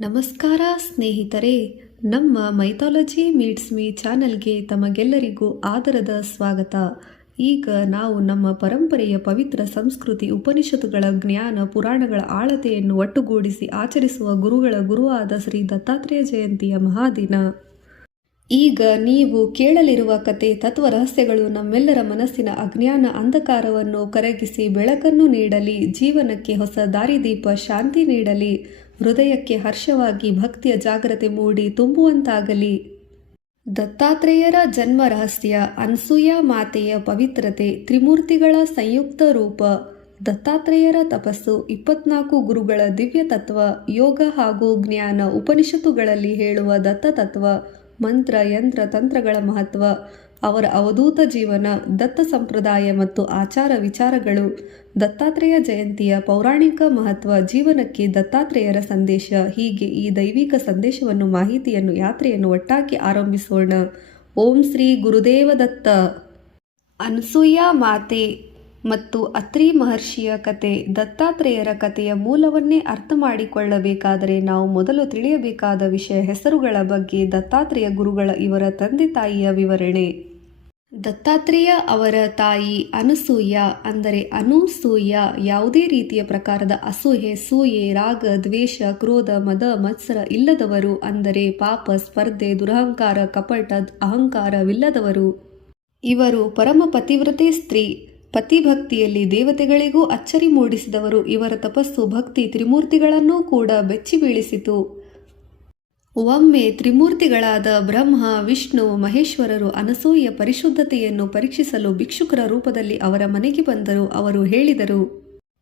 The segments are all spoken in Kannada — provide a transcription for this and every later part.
ನಮಸ್ಕಾರ ಸ್ನೇಹಿತರೆ, ನಮ್ಮ ಮೈಥಾಲಜಿ ಮೀಟ್ಸ್ ಮೀ ಚಾನಲ್ಗೆ ತಮಗೆಲ್ಲರಿಗೂ ಆದರದ ಸ್ವಾಗತ. ಈಗ ನಾವು ನಮ್ಮ ಪರಂಪರೆಯ ಪವಿತ್ರ ಸಂಸ್ಕೃತಿ, ಉಪನಿಷತ್ತುಗಳ ಜ್ಞಾನ, ಪುರಾಣಗಳ ಆಳತೆಯನ್ನು ಒಟ್ಟುಗೂಡಿಸಿ ಆಚರಿಸುವ ಗುರುಗಳ ಗುರುವಾದ ಶ್ರೀ ದತ್ತಾತ್ರೇಯ ಜಯಂತಿಯ ಮಹಾದಿನ. ಈಗ ನೀವು ಕೇಳಲಿರುವ ಕತೆ ತತ್ವ ರಹಸ್ಯಗಳು ನಮ್ಮೆಲ್ಲರ ಮನಸ್ಸಿನ ಅಜ್ಞಾನ ಅಂಧಕಾರವನ್ನು ಕರಗಿಸಿ ಬೆಳಕನ್ನು ನೀಡಲಿ, ಜೀವನಕ್ಕೆ ಹೊಸ ದಾರಿದೀಪ, ಶಾಂತಿ ನೀಡಲಿ, ಹೃದಯಕ್ಕೆ ಹರ್ಷವಾಗಿ ಭಕ್ತಿಯ ಜಾಗ್ರತೆ ಮೂಡಿ ತುಂಬುವಂತಾಗಲಿ. ದತ್ತಾತ್ರೇಯರ ಜನ್ಮ ರಹಸ್ಯ. ಅನಸೂಯ ಮಾತೆಯ ಪವಿತ್ರತೆ, ತ್ರಿಮೂರ್ತಿಗಳ ಸಂಯುಕ್ತ ರೂಪ, ದತ್ತಾತ್ರೇಯರ ತಪಸ್ಸು, 24 ಗುರುಗಳ ದಿವ್ಯ ತತ್ವ, ಯೋಗ ಹಾಗೂ ಜ್ಞಾನ, ಉಪನಿಷತ್ತುಗಳಲ್ಲಿ ಹೇಳುವ ದತ್ತತತ್ವ, ಮಂತ್ರ ಯಂತ್ರ ತಂತ್ರಗಳ ಮಹತ್ವ, ಅವರ ಅವಧೂತ ಜೀವನ, ದತ್ತ ಸಂಪ್ರದಾಯ ಮತ್ತು ಆಚಾರ ವಿಚಾರಗಳು, ದತ್ತಾತ್ರೇಯ ಜಯಂತಿಯ ಪೌರಾಣಿಕ ಮಹತ್ವ, ಜೀವನಕ್ಕೆ ದತ್ತಾತ್ರೇಯರ ಸಂದೇಶ. ಹೀಗೆ ಈ ದೈವಿಕ ಸಂದೇಶವನ್ನು, ಮಾಹಿತಿಯನ್ನು, ಯಾತ್ರೆಯನ್ನು ಒಟ್ಟಾಗಿ ಆರಂಭಿಸೋಣ. ಓಂ ಶ್ರೀ ಗುರುದೇವ ದತ್ತ. ಅನಸೂಯ ಮಾತೆ ಮತ್ತು ಅತ್ರಿ ಮಹರ್ಷಿಯ ಕತೆ. ದತ್ತಾತ್ರೇಯರ ಕಥೆಯ ಮೂಲವನ್ನೇ ಅರ್ಥ ಮಾಡಿಕೊಳ್ಳಬೇಕಾದರೆ ನಾವು ಮೊದಲು ತಿಳಿಯಬೇಕಾದ ವಿಷಯ ಹೆಸರುಗಳ ಬಗ್ಗೆ. ದತ್ತಾತ್ರೇಯ ಗುರುಗಳ ಇವರ ತಂದೆ ತಾಯಿಯ ವಿವರಣೆ. ದತ್ತಾತ್ರೇಯ ಅವರ ತಾಯಿ ಅನಸೂಯ, ಅಂದರೆ ಅನುಸೂಯ, ಯಾವುದೇ ರೀತಿಯ ಪ್ರಕಾರದ ಅಸೂಯೆ, ಸೂಯೆ, ರಾಗ, ದ್ವೇಷ, ಕ್ರೋಧ, ಮದ, ಮತ್ಸರ ಇಲ್ಲದವರು, ಅಂದರೆ ಪಾಪ, ಸ್ಪರ್ಧೆ, ದುರಹಂಕಾರ, ಕಪಟ, ಅಹಂಕಾರವಿಲ್ಲದವರು. ಇವರು ಪರಮ ಪತಿವ್ರತೆ ಸ್ತ್ರೀ. ಪತಿಭಕ್ತಿಯಲ್ಲಿ ದೇವತೆಗಳಿಗೂ ಅಚ್ಚರಿ ಮೂಡಿಸಿದವರು. ಇವರ ತಪಸ್ಸು, ಭಕ್ತಿ ತ್ರಿಮೂರ್ತಿಗಳನ್ನೂ ಕೂಡ ಬೆಚ್ಚಿ ಬೀಳಿಸಿತು. ಒಮ್ಮೆ ತ್ರಿಮೂರ್ತಿಗಳಾದ ಬ್ರಹ್ಮ, ವಿಷ್ಣು, ಮಹೇಶ್ವರರು ಅನಸೂಯ ಪರಿಶುದ್ಧತೆಯನ್ನು ಪರೀಕ್ಷಿಸಲು ಭಿಕ್ಷುಕರ ರೂಪದಲ್ಲಿ ಅವರ ಮನೆಗೆ ಬಂದರು. ಅವರು ಹೇಳಿದರು,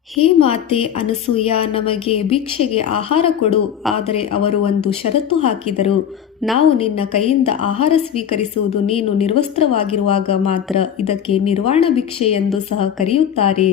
ಹೇ ಮಾತೆ ಅನಸೂಯ, ನಮಗೆ ಭಿಕ್ಷೆಗೆ ಆಹಾರ ಕೊಡು. ಆದರೆ ಅವರು ಒಂದು ಷರತ್ತು ಹಾಕಿದರು. ನಾವು ನಿನ್ನ ಕೈಯಿಂದ ಆಹಾರ ಸ್ವೀಕರಿಸುವುದು ನೀನು ನಿರ್ವಸ್ತ್ರವಾಗಿರುವಾಗ ಮಾತ್ರ. ಇದಕ್ಕೆ ನಿರ್ವಾಣ ಭಿಕ್ಷೆ ಎಂದು ಸಹ ಕರೆಯುತ್ತಾರೆ.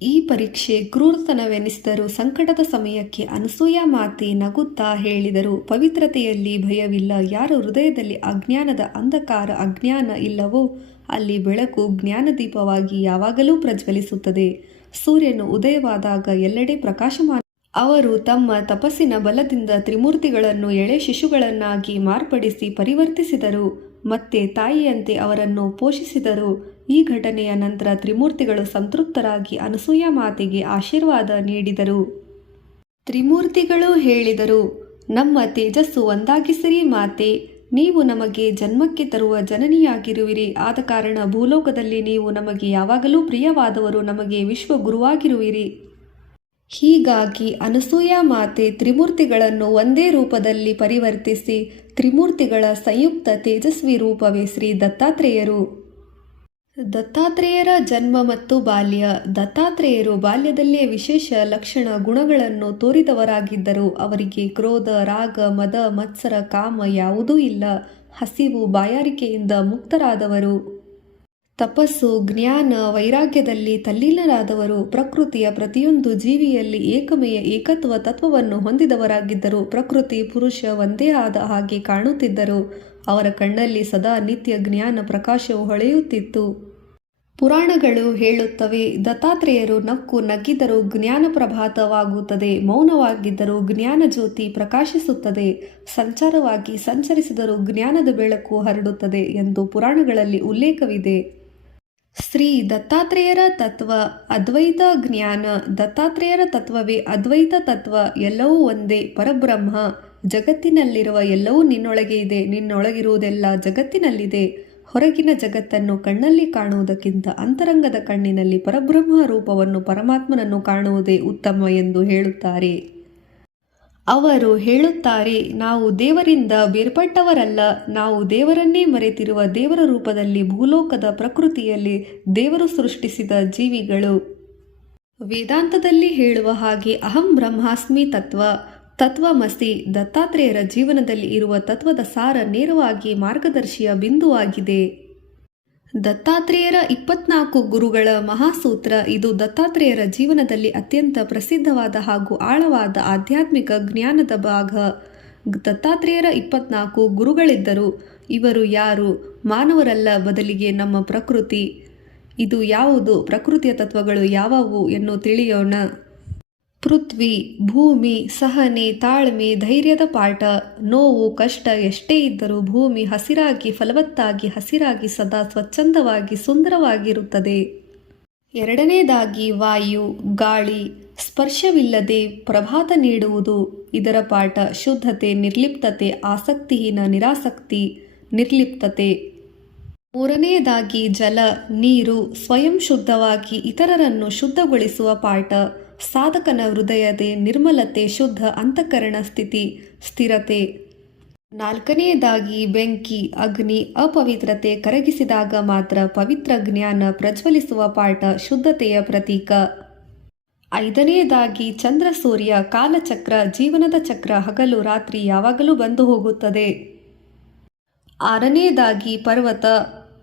ಈ ಪರೀಕ್ಷೆ ಕ್ರೂರತನವೆನಿಸಿದರೂ ಸಂಕಟದ ಸಮಯಕ್ಕೆ ಅನಸೂಯ ಮಾತೆ ನಗುತ್ತಾ ಹೇಳಿದರು, ಪವಿತ್ರತೆಯಲ್ಲಿ ಭಯವಿಲ್ಲ. ಯಾರ ಹೃದಯದಲ್ಲಿ ಅಜ್ಞಾನದ ಅಂಧಕಾರ, ಅಜ್ಞಾನ ಇಲ್ಲವೋ ಅಲ್ಲಿ ಬೆಳಕು ಜ್ಞಾನದೀಪವಾಗಿ ಯಾವಾಗಲೂ ಪ್ರಜ್ವಲಿಸುತ್ತದೆ. ಸೂರ್ಯನು ಉದಯವಾದಾಗ ಎಲ್ಲೆಡೆ ಪ್ರಕಾಶಮಾನ. ಅವರು ತಮ್ಮ ತಪಸ್ಸಿನ ಬಲದಿಂದ ತ್ರಿಮೂರ್ತಿಗಳನ್ನು ಎಳೆ ಶಿಶುಗಳನ್ನಾಗಿ ಮಾರ್ಪಡಿಸಿ ಪರಿವರ್ತಿಸಿದರು. ಮತ್ತೆ ತಾಯಿಯಂತೆ ಅವರನ್ನು ಪೋಷಿಸಿದರು. ಈ ಘಟನೆಯ ನಂತರ ತ್ರಿಮೂರ್ತಿಗಳು ಸಂತೃಪ್ತರಾಗಿ ಅನಸೂಯ ಮಾತೆಗೆ ಆಶೀರ್ವಾದ ನೀಡಿದರು. ತ್ರಿಮೂರ್ತಿಗಳು ಹೇಳಿದರು, ನಮ್ಮ ತೇಜಸ್ಸು ಒಂದಾಗಿಸಿರಿ ಮಾತೆ. ನೀವು ನಮಗೆ ಜನ್ಮಕ್ಕೆ ತರುವ ಜನನಿಯಾಗಿರುವಿರಿ. ಆದ ಕಾರಣ ಭೂಲೋಕದಲ್ಲಿ ನೀವು ನಮಗೆ ಯಾವಾಗಲೂ ಪ್ರಿಯವಾದವರು, ನಮಗೆ ವಿಶ್ವಗುರುವಾಗಿರುವಿರಿ. ಹೀಗಾಗಿ ಅನಸೂಯ ಮಾತೆ ತ್ರಿಮೂರ್ತಿಗಳನ್ನು ಒಂದೇ ರೂಪದಲ್ಲಿ ಪರಿವರ್ತಿಸಿ ತ್ರಿಮೂರ್ತಿಗಳ ಸಂಯುಕ್ತ ತೇಜಸ್ವಿ ರೂಪವೇ ಶ್ರೀ ದತ್ತಾತ್ರೇಯರು. ದತ್ತಾತ್ರೇಯರ ಜನ್ಮ ಮತ್ತು ಬಾಲ್ಯ. ದತ್ತಾತ್ರೇಯರು ಬಾಲ್ಯದಲ್ಲೇ ವಿಶೇಷ ಲಕ್ಷಣ ಗುಣಗಳನ್ನು ತೋರಿದವರಾಗಿದ್ದರು. ಅವರಿಗೆ ಕ್ರೋಧ, ರಾಗ, ಮದ, ಮತ್ಸರ, ಕಾಮ ಯಾವುದೂ ಇಲ್ಲ. ಹಸಿವು, ಬಾಯಾರಿಕೆಯಿಂದ ಮುಕ್ತರಾದವರು. ತಪಸ್ಸು, ಜ್ಞಾನ, ವೈರಾಗ್ಯದಲ್ಲಿ ತಲ್ಲೀನರಾದವರು. ಪ್ರಕೃತಿಯ ಪ್ರತಿಯೊಂದು ಜೀವಿಯಲ್ಲಿ ಏಕಮೆಯ ಏಕತ್ವ ತತ್ವವನ್ನು ಹೊಂದಿದವರಾಗಿದ್ದರು. ಪ್ರಕೃತಿ, ಪುರುಷ ಒಂದೇ ಆದ ಹಾಗೆ ಕಾಣುತ್ತಿದ್ದರು. ಅವರ ಕಣ್ಣಲ್ಲಿ ಸದಾ ನಿತ್ಯ ಜ್ಞಾನ ಪ್ರಕಾಶವು ಹೊಳೆಯುತ್ತಿತ್ತು. ಪುರಾಣಗಳು ಹೇಳುತ್ತವೆ, ದತ್ತಾತ್ರೇಯರು ನಕ್ಕು ನಗಿದರೂ ಜ್ಞಾನ ಪ್ರಭಾತವಾಗುತ್ತದೆ, ಮೌನವಾಗಿದ್ದರೂ ಜ್ಞಾನ ಜ್ಯೋತಿ ಪ್ರಕಾಶಿಸುತ್ತದೆ, ಸಂಚಾರವಾಗಿ ಸಂಚರಿಸಿದರೂ ಜ್ಞಾನದ ಬೆಳಕು ಹರಡುತ್ತದೆ ಎಂದು ಪುರಾಣಗಳಲ್ಲಿ ಉಲ್ಲೇಖವಿದೆ. ಶ್ರೀ ದತ್ತಾತ್ರೇಯರ ತತ್ವ. ಅದ್ವೈತ ಜ್ಞಾನ. ದತ್ತಾತ್ರೇಯರ ತತ್ವವೇ ಅದ್ವೈತ ತತ್ವ. ಎಲ್ಲವೂ ಒಂದೇ, ಪರಬ್ರಹ್ಮ. ಜಗತ್ತಿನಲ್ಲಿರುವ ಎಲ್ಲವೂ ನಿನ್ನೊಳಗೆ ಇದೆ. ನಿನ್ನೊಳಗಿರುವುದೆಲ್ಲ ಜಗತ್ತಿನಲ್ಲಿದೆ. ಹೊರಗಿನ ಜಗತ್ತನ್ನು ಕಣ್ಣಲ್ಲಿ ಕಾಣುವುದಕ್ಕಿಂತ ಅಂತರಂಗದ ಕಣ್ಣಿನಲ್ಲಿ ಪರಬ್ರಹ್ಮ ರೂಪವನ್ನು, ಪರಮಾತ್ಮನನ್ನು ಕಾಣುವುದೇ ಉತ್ತಮ ಎಂದು ಹೇಳುತ್ತಾರೆ. ಅವರು ಹೇಳುತ್ತಾರೆ, ನಾವು ದೇವರಿಂದ ಬೇರ್ಪಟ್ಟವರಲ್ಲ. ನಾವು ದೇವರನ್ನೇ ಮರೆತಿರುವ ದೇವರ ರೂಪದಲ್ಲಿ ಭೂಲೋಕದ ಪ್ರಕೃತಿಯಲ್ಲಿ ದೇವರು ಸೃಷ್ಟಿಸಿದ ಜೀವಿಗಳು. ವೇದಾಂತದಲ್ಲಿ ಹೇಳುವ ಹಾಗೆ ಅಹಂ ಬ್ರಹ್ಮಾಸ್ಮಿ ತತ್ವ, ತತ್ವಮಸಿ. ದತ್ತಾತ್ರೇಯರ ಜೀವನದಲ್ಲಿ ಇರುವ ತತ್ವದ ಸಾರ ನೇರವಾಗಿ ಮಾರ್ಗದರ್ಶಿಯ ಬಿಂದುವಾಗಿದೆ. ದತ್ತಾತ್ರೇಯರ 24 ಗುರುಗಳ ಮಹಾಸೂತ್ರ. ಇದು ದತ್ತಾತ್ರೇಯರ ಜೀವನದಲ್ಲಿ ಅತ್ಯಂತ ಪ್ರಸಿದ್ಧವಾದ ಹಾಗೂ ಆಳವಾದ ಆಧ್ಯಾತ್ಮಿಕ ಜ್ಞಾನದ ಭಾಗ. ದತ್ತಾತ್ರೇಯರ 24 ಗುರುಗಳಿದ್ದರು. ಇವರು ಯಾರು? ಮಾನವರಲ್ಲ, ಬದಲಿಗೆ ನಮ್ಮ ಪ್ರಕೃತಿ. ಇದು ಯಾವುದು? ಪ್ರಕೃತಿಯ ತತ್ವಗಳು ಯಾವುವು ಎನ್ನು ತಿಳಿಯೋಣ. ಪೃಥ್ವಿ, ಭೂಮಿ, ಸಹನೆ, ತಾಳ್ಮೆ, ಧೈರ್ಯದ ಪಾಠ. ನೋವು, ಕಷ್ಟ ಎಷ್ಟೇ ಇದ್ದರೂ ಭೂಮಿ ಹಸಿರಾಗಿ, ಫಲವತ್ತಾಗಿ, ಹಸಿರಾಗಿ, ಸದಾ ಸ್ವಚ್ಛಂದವಾಗಿ, ಸುಂದರವಾಗಿರುತ್ತದೆ. ಎರಡನೇದಾಗಿ ವಾಯು, ಗಾಳಿ, ಸ್ಪರ್ಶವಿಲ್ಲದೆ ಪ್ರಭಾತ ನೀಡುವುದು. ಇದರ ಪಾಠ ಶುದ್ಧತೆ, ನಿರ್ಲಿಪ್ತತೆ, ಆಸಕ್ತಿಹೀನ, ನಿರಾಸಕ್ತಿ, ನಿರ್ಲಿಪ್ತತೆ. ಮೂರನೆಯದಾಗಿ ಜಲ, ನೀರು, ಸ್ವಯಂ ಶುದ್ಧವಾಗಿ ಇತರರನ್ನು ಶುದ್ಧಗೊಳಿಸುವ ಪಾಠ. ಸಾಧಕನ ಹೃದಯದ ನಿರ್ಮಲತೆ, ಶುದ್ಧ ಅಂತಃಕರಣ ಸ್ಥಿತಿ, ಸ್ಥಿರತೆ. ನಾಲ್ಕನೆಯದಾಗಿ ಬೆಂಕಿ, ಅಗ್ನಿ, ಅಪವಿತ್ರತೆ ಕರಗಿಸಿದಾಗ ಮಾತ್ರ ಪವಿತ್ರ ಜ್ಞಾನ ಪ್ರಜ್ವಲಿಸುವ ಪಾಠ, ಶುದ್ಧತೆಯ ಪ್ರತೀಕ. ಐದನೆಯದಾಗಿ ಚಂದ್ರ, ಸೂರ್ಯ, ಕಾಲಚಕ್ರ, ಜೀವನದ ಚಕ್ರ, ಹಗಲು ರಾತ್ರಿ ಯಾವಾಗಲೂ ಬಂದು ಹೋಗುತ್ತದೆ. ಆರನೆಯದಾಗಿ ಪರ್ವತ,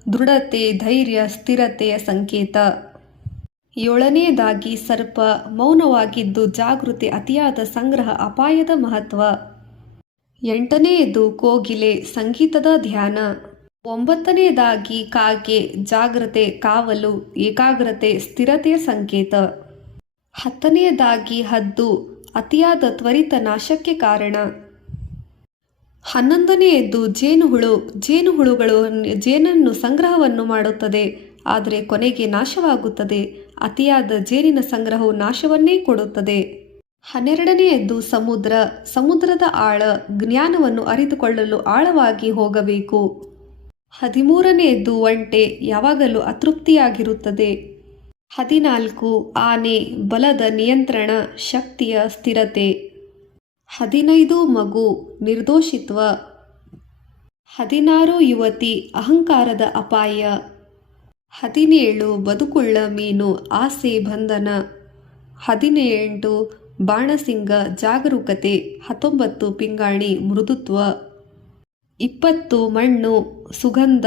ದೃಢತೆ, ಧೈರ್ಯ, ಸ್ಥಿರತೆಯ ಸಂಕೇತ. ಏಳನೆಯದಾಗಿ ಸರ್ಪ, ಮೌನವಾಗಿದ್ದು ಜಾಗೃತಿ, ಅತಿಯಾದ ಸಂಗ್ರಹ, ಅಪಾಯದ ಮಹತ್ವ. ಎಂಟನೆಯದು ಕೋಗಿಲೆ, ಸಂಗೀತದ ಧ್ಯಾನ. ಒಂಬತ್ತನೆಯದಾಗಿ ಕಾಗೆ, ಜಾಗ್ರತೆ, ಕಾವಲು, ಏಕಾಗ್ರತೆ, ಸ್ಥಿರತೆಯ ಸಂಕೇತ. ಹತ್ತನೆಯದಾಗಿ ಹದ್ದು, ಅತಿಯಾದ ತ್ವರಿತ ನಾಶಕ್ಕೆ ಕಾರಣ. ಹನ್ನೊಂದನೆಯದ್ದು ಜೇನುಹುಳು. ಜೇನುಹುಳುಗಳು ಜೇನನ್ನು ಸಂಗ್ರಹವನ್ನು ಮಾಡುತ್ತದೆ, ಆದರೆ ಕೊನೆಗೆ ನಾಶವಾಗುತ್ತದೆ. ಅತಿಯಾದ ಜೇನಿನ ಸಂಗ್ರಹವು ನಾಶವನ್ನೇ ಕೊಡುತ್ತದೆ. 12ನೆಯದ್ದು ಸಮುದ್ರ. ಸಮುದ್ರದ ಆಳ, ಜ್ಞಾನವನ್ನು ಅರಿತುಕೊಳ್ಳಲು ಆಳವಾಗಿ ಹೋಗಬೇಕು. 13ನೆಯದ್ದು ಒಂಟೆ, ಯಾವಾಗಲೂ ಅತೃಪ್ತಿಯಾಗಿರುತ್ತದೆ. 14 ಆನೆ, ಬಲದ ನಿಯಂತ್ರಣ, ಶಕ್ತಿಯ ಸ್ಥಿರತೆ. 15 ಮಗು, ನಿರ್ದೋಷಿತ್ವ. 16 ಯುವತಿ, ಅಹಂಕಾರದ ಅಪಾಯ. 17 ಬದುಕುಳ್ಳ ಮೀನು, ಆಸೆ, ಬಂಧನ. 18 ಬಾಣಸಿಂಗ, ಜಾಗರೂಕತೆ. 19 ಪಿಂಗಾಣಿ, ಮೃದುತ್ವ. 20 ಮಣ್ಣು, ಸುಗಂಧ.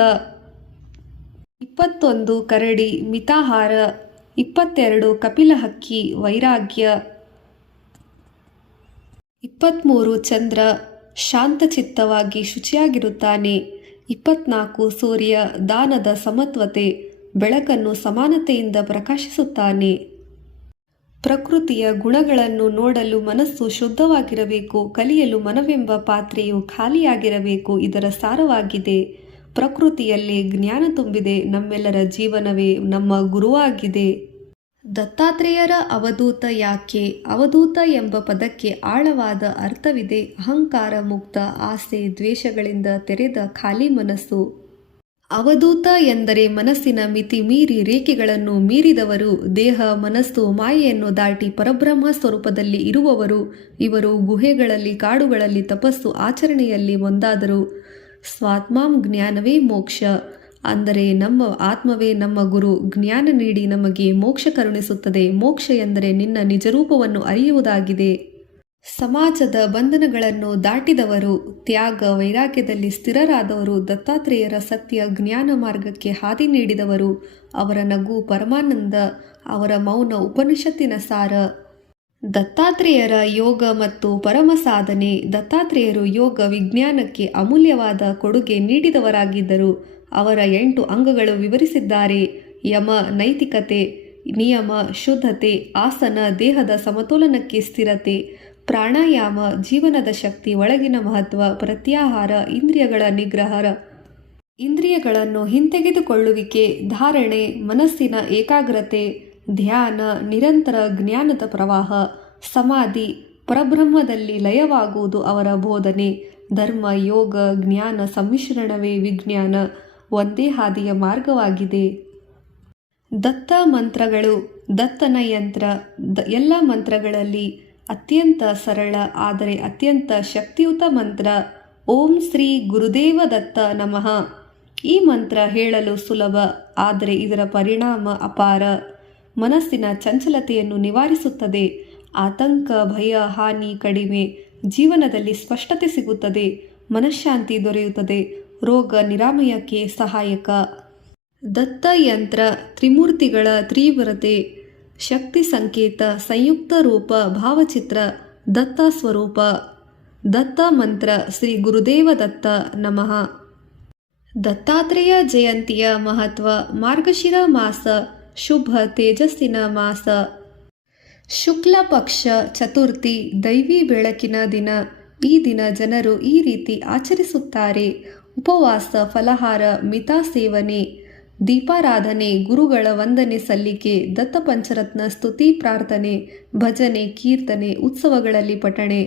21 ಕರಡಿ, ಮಿತಾಹಾರ. 22 ಕಪಿಲಹಕ್ಕಿ, ವೈರಾಗ್ಯ. 23 ಚಂದ್ರ, ಶಾಂತಚಿತ್ತವಾಗಿ ಶುಚಿಯಾಗಿರುತ್ತಾನೆ. 24 ಸೂರ್ಯ, ದಾನದ ಸಮತ್ವತೆ, ಬೆಳಕನ್ನು ಸಮಾನತೆಯಿಂದ ಪ್ರಕಾಶಿಸುತ್ತಾನೆ. ಪ್ರಕೃತಿಯ ಗುಣಗಳನ್ನು ನೋಡಲು ಮನಸ್ಸು ಶುದ್ಧವಾಗಿರಬೇಕು, ಕಲಿಯಲು ಮನವೆಂಬ ಪಾತ್ರೆಯು ಖಾಲಿಯಾಗಿರಬೇಕು. ಇದರ ಸಾರವಾಗಿದೆ. ಪ್ರಕೃತಿಯಲ್ಲಿ ಜ್ಞಾನ ತುಂಬಿದೆ, ನಮ್ಮೆಲ್ಲರ ಜೀವನವೇ ನಮ್ಮ ಗುರುವಾಗಿದೆ. ದತ್ತಾತ್ರೇಯರ ಅವಧೂತ ಯಾಕೆ? ಅವಧೂತ ಎಂಬ ಪದಕ್ಕೆ ಆಳವಾದ ಅರ್ಥವಿದೆ. ಅಹಂಕಾರ ಮುಕ್ತ, ಆಸೆ ದ್ವೇಷಗಳಿಂದ ತೆರೆದ ಖಾಲಿ ಮನಸ್ಸು. ಅವಧೂತ ಎಂದರೆ ಮನಸ್ಸಿನ ಮಿತಿ ಮೀರಿ ರೇಖೆಗಳನ್ನು ಮೀರಿದವರು, ದೇಹ ಮನಸ್ಸು ಮಾಯೆಯನ್ನು ದಾಟಿ ಪರಬ್ರಹ್ಮ ಸ್ವರೂಪದಲ್ಲಿ ಇರುವವರು. ಇವರು ಗುಹೆಗಳಲ್ಲಿ, ಕಾಡುಗಳಲ್ಲಿ ತಪಸ್ಸು ಆಚರಣೆಯಲ್ಲಿ ಒಂದಾದರು. ಸ್ವಾತ್ಮಾಂ ಜ್ಞಾನವೇ ಮೋಕ್ಷ, ಅಂದರೆ ನಮ್ಮ ಆತ್ಮವೇ ನಮ್ಮ ಗುರು. ಜ್ಞಾನ ನೀಡಿ ನಮಗೆ ಮೋಕ್ಷ ಕರುಣಿಸುತ್ತದೆ. ಮೋಕ್ಷ ಎಂದರೆ ನಿನ್ನ ನಿಜರೂಪವನ್ನು ಅರಿಯುವುದಾಗಿದೆ. ಸಮಾಜದ ಬಂಧನಗಳನ್ನು ದಾಟಿದವರು, ತ್ಯಾಗ ವೈರಾಗ್ಯದಲ್ಲಿ ಸ್ಥಿರರಾದವರು, ದತ್ತಾತ್ರೇಯರ ಸತ್ಯ ಜ್ಞಾನ ಮಾರ್ಗಕ್ಕೆ ಹಾದಿ ನೀಡಿದವರು. ಅವರ ನಗು ಪರಮಾನಂದ, ಅವರ ಮೌನ ಉಪನಿಷತ್ತಿನ ಸಾರ. ದತ್ತಾತ್ರೇಯರ ಯೋಗ ಮತ್ತು ಪರಮ ಸಾಧನೆ. ದತ್ತಾತ್ರೇಯರು ಯೋಗ ವಿಜ್ಞಾನಕ್ಕೆ ಅಮೂಲ್ಯವಾದ ಕೊಡುಗೆ ನೀಡಿದವರಾಗಿದ್ದರು. ಅವರ 8 ಅಂಗಗಳು ವಿವರಿಸಿದ್ದಾರೆ. ಯಮ, ನೈತಿಕತೆ, ನಿಯಮ, ಶುದ್ಧತೆ, ಆಸನ, ದೇಹದ ಸಮತೋಲನಕ್ಕೆ ಸ್ಥಿರತೆ, ಪ್ರಾಣಾಯಾಮ, ಜೀವನದ ಶಕ್ತಿ, ಒಳಗಿನ ಮಹತ್ವ, ಪ್ರತ್ಯಾಹಾರ, ಇಂದ್ರಿಯಗಳ ನಿಗ್ರಹ, ಇಂದ್ರಿಯಗಳನ್ನು ಹಿಂತೆಗೆದುಕೊಳ್ಳುವಿಕೆ, ಧಾರಣೆ, ಮನಸ್ಸಿನ ಏಕಾಗ್ರತೆ, ಧ್ಯಾನ, ನಿರಂತರ ಜ್ಞಾನದ ಪ್ರವಾಹ, ಸಮಾಧಿ, ಪರಬ್ರಹ್ಮದಲ್ಲಿ ಲಯವಾಗುವುದು ಅವರ ಬೋಧನೆ. ಧರ್ಮ, ಯೋಗ, ಜ್ಞಾನ ಸಮ್ಮಿಶ್ರಣವೇ ವಿಜ್ಞಾನ. ಒಂದೇ ಹಾದಿಯ ಮಾರ್ಗವಾಗಿದೆ. ದತ್ತ ಮಂತ್ರಗಳು. ದತ್ತನ ಯಂತ್ರ. ಎಲ್ಲ ಮಂತ್ರಗಳಲ್ಲಿ ಅತ್ಯಂತ ಸರಳ ಆದರೆ ಅತ್ಯಂತ ಶಕ್ತಿಯುತ ಮಂತ್ರ ಓಂ ಶ್ರೀ ಗುರುದೇವ ದತ್ತ ನಮಃ. ಈ ಮಂತ್ರ ಹೇಳಲು ಸುಲಭ, ಆದರೆ ಇದರ ಪರಿಣಾಮ ಅಪಾರ. ಮನಸ್ಸಿನ ಚಂಚಲತೆಯನ್ನು ನಿವಾರಿಸುತ್ತದೆ. ಆತಂಕ, ಭಯ, ಹಾನಿ ಕಡಿಮೆ. ಜೀವನದಲ್ಲಿ ಸ್ಪಷ್ಟತೆ ಸಿಗುತ್ತದೆ. ಮನಃಶಾಂತಿ ದೊರೆಯುತ್ತದೆ. ರೋಗ ನಿರಾಮಯಕ್ಕೆ ಸಹಾಯಕ. ದತ್ತ ಯಂತ್ರ ತ್ರಿಮೂರ್ತಿಗಳ ತೀವ್ರತೆ, ಶಕ್ತಿ ಸಂಕೇತ, ಸಂಯುಕ್ತ ರೂಪ, ಭಾವಚಿತ್ರ, ದತ್ತ ಸ್ವರೂಪ. ದತ್ತ ಮಂತ್ರ ಶ್ರೀ ಗುರುದೇವ ದತ್ತ ನಮಃ. ದತ್ತಾತ್ರೇಯ ಜಯಂತಿಯ ಮಹತ್ವ. ಮಾರ್ಗಶಿರ ಮಾಸ ಶುಭ ತೇಜಸ್ಸಿನ ಮಾಸ. ಶುಕ್ಲ ಪಕ್ಷ ಚತುರ್ಥಿ ದೈವಿ ಬೆಳಕಿನ ದಿನ. ಈ ದಿನ ಜನರು ಈ ರೀತಿ ಆಚರಿಸುತ್ತಾರೆ: ಉಪವಾಸ, ಫಲಹಾರ, ಮಿತ ಸೇವನೆ, ದೀಪಾರಾಧನೆ, ಗುರುಗಳ ವಂದನೆ ಸಲ್ಲಿಕೆ, ದತ್ತ ಪಂಚರತ್ನ ಸ್ತುತಿ ಪ್ರಾರ್ಥನೆ, ಭಜನೆ, ಕೀರ್ತನೆ, ಉತ್ಸವಗಳಲ್ಲಿ ಪಠಣೆ,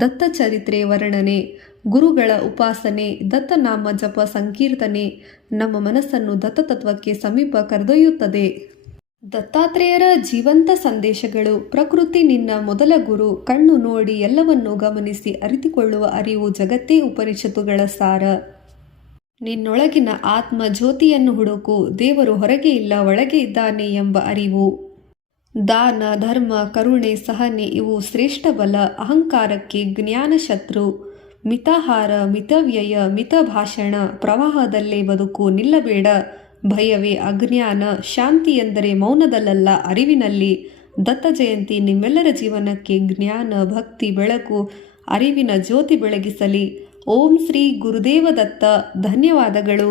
ದತ್ತ ಚರಿತ್ರೆ ವರ್ಣನೆ, ಗುರುಗಳ ಉಪಾಸನೆ, ದತ್ತನಾಮ ಜಪ ಸಂಕೀರ್ತನೆ ನಮ್ಮ ಮನಸ್ಸನ್ನು ದತ್ತತತ್ವಕ್ಕೆ ಸಮೀಪ ಕರೆದೊಯ್ಯುತ್ತದೆ. ದತ್ತಾತ್ರೇಯರ ಜೀವಂತ ಸಂದೇಶಗಳು. ಪ್ರಕೃತಿ ನಿನ್ನ ಮೊದಲ ಗುರು. ಕಣ್ಣು ನೋಡಿ ಎಲ್ಲವನ್ನೂ ಗಮನಿಸಿ ಅರಿತುಕೊಳ್ಳುವ ಅರಿವು ಜಗತ್ತೇ ಉಪನಿಷತ್ತುಗಳ ಸಾರ. ನಿನ್ನೊಳಗಿನ ಆತ್ಮ ಜ್ಯೋತಿಯನ್ನು ಹುಡುಕು. ದೇವರು ಹೊರಗೆ ಇಲ್ಲ, ಒಳಗೆ ಇದ್ದಾನೆ ಎಂಬ ಅರಿವು. ದಾನ, ಧರ್ಮ, ಕರುಣೆ, ಸಹನೆ ಇವು ಶ್ರೇಷ್ಠ ಬಲ. ಅಹಂಕಾರಕ್ಕೆ ಜ್ಞಾನ ಶತ್ರು. ಮಿತಾಹಾರ, ಮಿತವ್ಯಯ, ಮಿತ ಭಾಷಣ. ಪ್ರವಾಹದಲ್ಲೇ ಬದುಕು, ನಿಲ್ಲಬೇಡ. ಭಯವೇ ಅಜ್ಞಾನ. ಶಾಂತಿ ಎಂದರೆ ಮೌನದಲ್ಲ, ಅರಿವಿನಲ್ಲಿ. ದತ್ತ ಜಯಂತಿ ನಿಮ್ಮೆಲ್ಲರ ಜೀವನಕ್ಕೆ ಜ್ಞಾನ, ಭಕ್ತಿ, ಬೆಳಕು, ಅರಿವಿನ ಜ್ಯೋತಿ ಬೆಳಗಿಸಲಿ. ಓಂ ಶ್ರೀ ಗುರುದೇವ ದತ್ತ. ಧನ್ಯವಾದಗಳು.